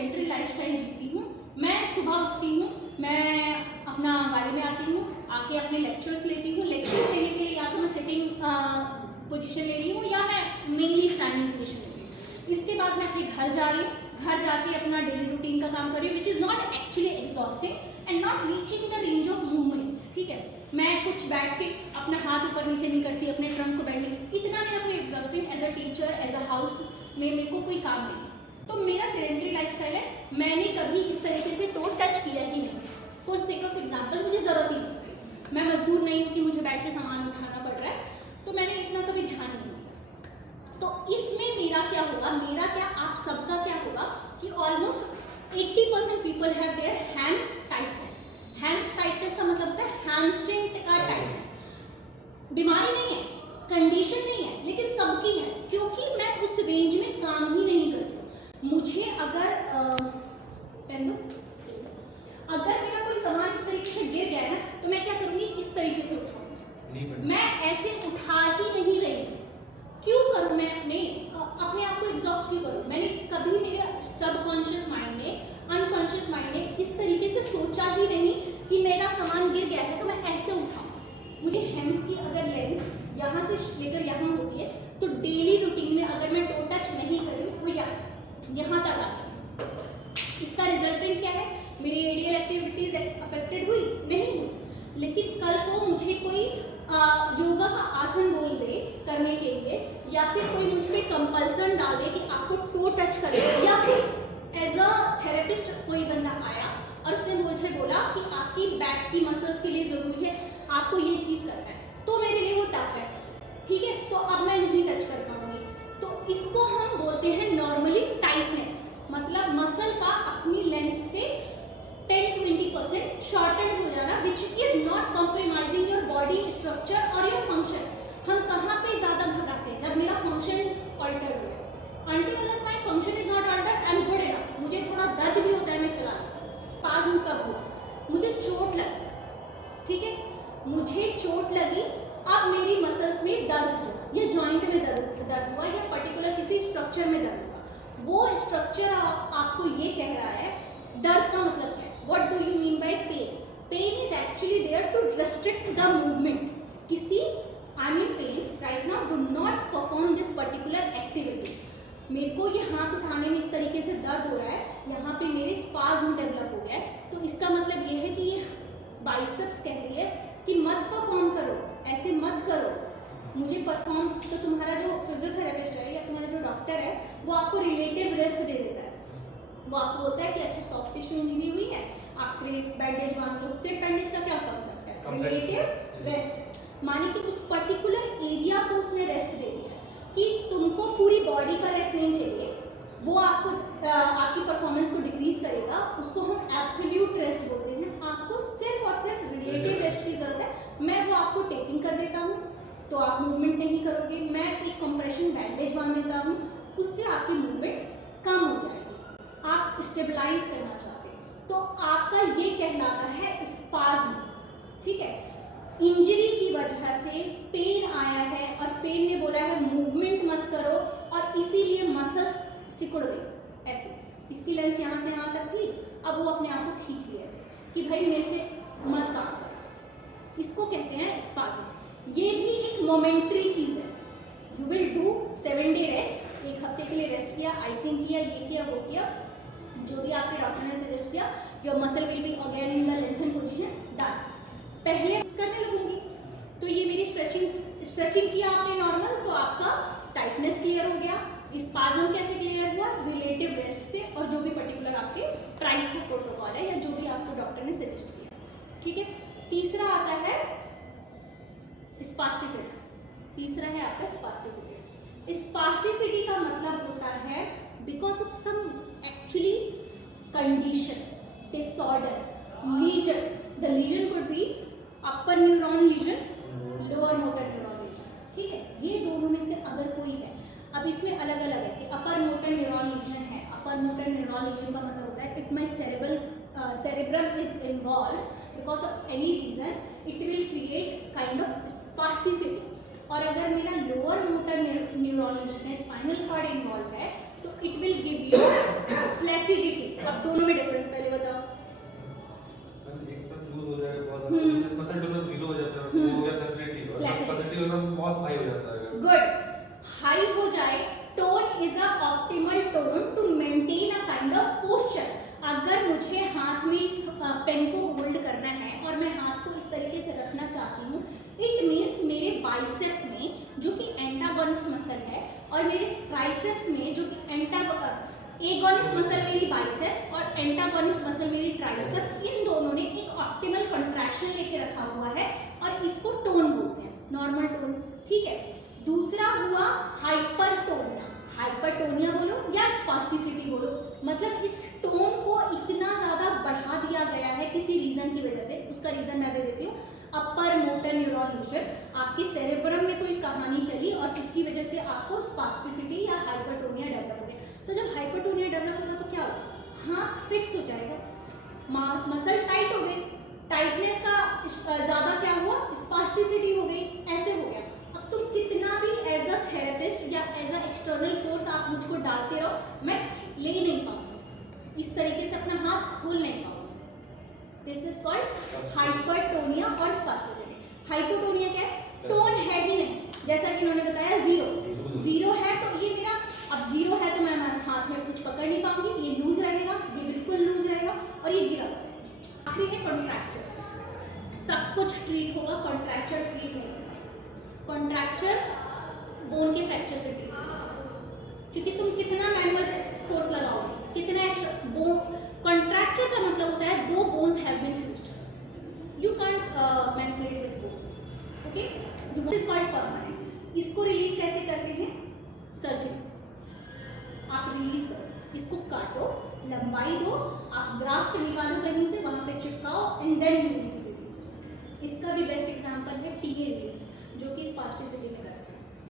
Sedentary lifestyle जीती हूँ। मैं सुबह उठती हूँ, मैं अपना गाड़ी में आती हूँ, आके अपने लेक्चर्स लेती हूँ। लेक्चर्स लेने के लिए या तो मैं सिटिंग पोजीशन ले रही हूँ या मैं मेनली स्टैंडिंग पोजीशन ले रही हूँ। इसके बाद मैं अपने घर जा रही हूँ, घर जाके अपना डेली रूटीन का काम कर रही हूँ, which is not actually exhausting and not reaching the range of movements. ठीक है, मैं कुछ बैठ के अपना हाथ ऊपर नीचे नहीं करती, अपने ट्रंक को बैठने, इतना मेरा कोई exhausting as a teacher as a house में मेरे को कोई काम नहीं है। तो मेरा सेडेंटरी लाइफस्टाइल है, मैंने कभी इस तरीके से टो टच किया ही नहीं। फॉर सेक ऑफ एग्जाम्पल मुझे ज़रूरत ही नहीं पड़ी, मैं मजदूर नहीं हूँ कि मुझे बैठ के सामान उठाना पड़ रहा है, तो मैंने इतना कभी ध्यान नहीं दिया। तो इसमें मेरा क्या होगा, मेरा क्या आप सबका क्या होगा कि almost 80% people have their hams tightness. Hams tightness का मतलब होता है हैमस्ट्रिंग का टाइटनेस। बीमारी नहीं है, कंडीशन नहीं है, लेकिन सबकी है, क्योंकि मैं उस रेंज में काम ही नहीं करती हूँ। मुझे अगर पेन दो, अगर मेरा कोई सामान इस तरीके से गिर गया है ना, तो मैं क्या करूँगी, इस तरीके से उठाऊंगी। मैं ऐसे उठा ही नहीं रही, क्यों करूँ मैं अपने आप को एग्जॉस्ट क्यों करूँ? मैंने कभी मेरे सबकॉन्शियस माइंड ने, अनकॉन्शियस माइंड ने इस तरीके से सोचा ही नहीं कि मेरा सामान गिर गया है तो मैं ऐसे उठाऊँ। मुझे हेम्स की अगर लेंथ यहाँ से लेकर यहाँ होती है, तो डेली रूटीन में अगर मैं टो टच नहीं करूँ वो यहाँ तक आती है। इसका रिजल्टेंट क्या है, मेरी रेडियल एक्टिविटीज अफेक्टेड हुई नहीं हुई, लेकिन कल को मुझे कोई योगा का आसन बोल दे करने के लिए, या फिर कोई मुझ पर कंपल्सन डाल दे कि आपको टो टच करें, या फिर एज अ थेरेपिस्ट कोई बंदा आया और उसने मुझे बोला कि आपकी बैक की मसल्स के लिए ज़रूरी है, आपको ये चीज़ करना है, तो मेरे लिए वो टफ है। ठीक है, तो अब मैं नहीं टच कर पाऊंगी। तो इसको हम बोलते हैं नॉर्मली टाइटनेस, मतलब मसल का अपनी लेंथ से 10-20% शॉर्टेंड हो जाना, which is not compromising your body structure और योर फंक्शन। हम कहाँ पे ज़्यादा घबराते हैं, जब मेरा फंक्शन ऑल्टर हो गया। Until unless my function is not altered, I am good enough. मुझे थोड़ा दर्द भी होता है, मैं चला पाजू कब हुआ, मुझे चोट लगी, ठीक है, मुझे चोट लगी, अब मेरी मसल्स में दर्द हुआ, या जॉइंट में दर्द हुआ, या पर्टिकुलर किसी स्ट्रक्चर में दर्द हुआ, वो स्ट्रक्चर आपको ये कह रहा है। दर्द का मतलब क्या है, what do you mean by pain? Pain is actually there to restrict the movement. किसी I mean pain right now, do not perform this particular activity. मेरे को ये हाथ उठाने में इस तरीके से दर्द हो रहा है, यहाँ पे मेरे स्पाज्म डेवलप हो गया है, तो इसका मतलब ये है कि ये बाइसेप्स कह रही है कि मत परफॉर्म करो, ऐसे मत करो, मुझे परफॉर्म। तो तुम्हारा जो फिजियोथेरेपिस्ट है या तुम्हारा जो डॉक्टर है, वो आपको रिलेटिव रेस्ट दे देता है। वो आपको बोलता है कि अच्छी सॉफ्ट टिश्यू इंजरी हुई है, आप क्रेप बैंडेज बांध लो। क्रेप बैंडेज का क्या कॉन्सेप्ट है, रिलेटिव रेस्ट, माने कि उस पर्टिकुलर एरिया को उसने रेस्ट दे दिया कि तुमको पूरी बॉडी का रेस्ट नहीं चाहिए, वो आपको आपकी परफॉर्मेंस को डिक्रीज करेगा, उसको हम एब्सोल्यूट रेस्ट बोलते हैं। आपको सिर्फ और सिर्फ रिलेटिव रेस्ट की जरूरत है। मैं वो आपको टेपिंग कर देता हूँ तो आप मूवमेंट नहीं करोगे, मैं एक कंप्रेशन बैंडेज बांध देता हूँ, उससे आपकी मूवमेंट कम हो जाएगी। आप स्टेबलाइज करना चाहते हैं तो आपका ये कहलाता है स्पाज्म। ठीक है, इंजरी की वजह से पेन आया है और पेन ने बोला है मूवमेंट मत करो, और इसीलिए मसल्स सिकुड़ गई ऐसे। इसकी लेंथ यहाँ से यहाँ तक थी, अब वो अपने आप को खींच लिया ऐसे कि भाई मेरे से मत काम करो। इसको कहते हैं स्पाज्म। ये भी एक मोमेंट्री चीज़ है। You will do 7 day rest, एक हफ्ते के लिए रेस्ट किया, आइसिंग किया, ये किया वो किया, जो भी आपके डॉक्टर ने सजेस्ट किया, your muscle will be again in the lengthen position, done. पहले करने लगूंगी तो ये मेरी स्ट्रेचिंग किया आपने नॉर्मल, तो आपका टाइटनेस क्लियर हो गया। स्पाज्म कैसे क्लियर हुआ, रिलेटिव रेस्ट से, और जो भी पर्टिकुलर आपके प्राइस का प्रोटोकॉल है या जो भी आपको डॉक्टर ने सजेस्ट किया। ठीक है, तीसरा आता है स्पास्टिसिटी। तीसरा है आपका स्पास्टिसिटी। स्पास्टिसिटी का मतलब होता है because of some actually condition, disorder, lesion. The lesion could be upper neuron lesion, lower motor neuron lesion. ठीक है, ये दोनों में से अगर कोई है, अब इसमें अलग अलग है कि अपर मोटर न्यूरॉन लीजन है। अपर मोटर न्यूरॉन लीजन का मतलब होता है if my cerebrum is involved because of any reason, it will create kind of spasticity। और अगर मेरा लोअर मोटर न्यूरॉन लीजन है, स्पाइनल कॉर्ड इन्वॉल्व है, तो इट विल गिव यू फ्लेसिडिटी। अब दोनों में डिफरेंस पहले बताओ। एक तो लूज हो जाएगा बहुत, 10% होना 0 हो जाता है, वो हो गया फ्लेसिडिटी, और 10% होना बहुत हाई हो जाता है। गुड, हाई हो जाए, tone is a optimal tone to maintain a kind of posture. अगर मुझे हाथ में इस पेन को होल्ड करना है और मैं हाथ को इस तरीके से रखना चाहती हूँ, इट मीन्स मेरे बाइसेप्स में जो कि एंटागोनिस्ट मसल है और मेरे ट्राइसेप्स में जो कि एगोनिस्ट मसल मेरी बाइसेप्स और एंटागोनिस्ट मसल मेरी ट्राइसेप्स, इन दोनों ने एक ऑप्टिमल कंट्रैक्शन लेके रखा हुआ है और इसको टोन बोलते हैं, नॉर्मल टोन। ठीक है, दूसरा हुआ हाइपरटोनिया। हाइपरटोनिया बोलो या स्पास्टिसिटी बोलो, मतलब इस टोन को इतना ज़्यादा बढ़ा दिया गया है किसी रीज़न की वजह से। उसका रीज़न मैं दे देती हूँ, अपर मोटर न्यूरॉन लीजन। आपके सेरेब्रम में कोई कहानी चली और जिसकी वजह से आपको स्पास्टिसिटी या हाइपरटोनिया डेवलप हो गया। तो जब हाइपरटोनिया डेवलप होगा तो क्या होगा, हाथ फिक्स हो जाएगा, मसल टाइट हो गई, टाइटनेस का ज़्यादा क्या हुआ, स्पास्टिसिटी हो गई, ऐसे हो गया। अब तुम कितना भी एज अ थेरेपिस्ट या एज अ एक्सटर्नल फोर्स आप मुझको डालते रहो, मैं ले नहीं पाऊंगा, इस तरीके से अपना हाथ खोल नहीं पाऊंगा। दिस इज कॉल्ड हाइपरटोनिया और स्पास्टिसिटी। हाइपोटोनिया क्या है, टोन है ही नहीं, जैसा कि इन्होंने बताया जीरो है, तो ये मेरा अब जीरो है तो मैं हाथ में कुछ पकड़ नहीं पाऊंगी, ये लूज रहेगा, ये बिल्कुल लूज रहेगा और ये गिरा रहेगा। आखिरी है कॉन्ट्रैक्चर। सब कुछ ट्रीट होगा, कॉन्ट्रैक्चर ट्रीट नहीं होगा। कॉन्ट्रैक्चर बोन के फ्रैक्चर से ट्रीट होगा, क्योंकि तुम कितना मैनुअल फोर्स लगाओगे, कितना एक्स्ट्रा बोन। कॉन्ट्रैक्चर का मतलब होता है दो bones have been fused, you can't manipulate with bone, okay. This is called permanent. इसको रिलीज कैसे करते हैं, सर्जरी। आप रिलीज करो, इसको काटो, लंबाई दो, आप ग्राफ्ट निकालो कहीं से, वहां पे चिपकाओ एंड देन यू रिलीज। इसका भी बेस्ट एग्जांपल है टीए रिलीज, जो कि स्पास्टिसिटी में करते हैं।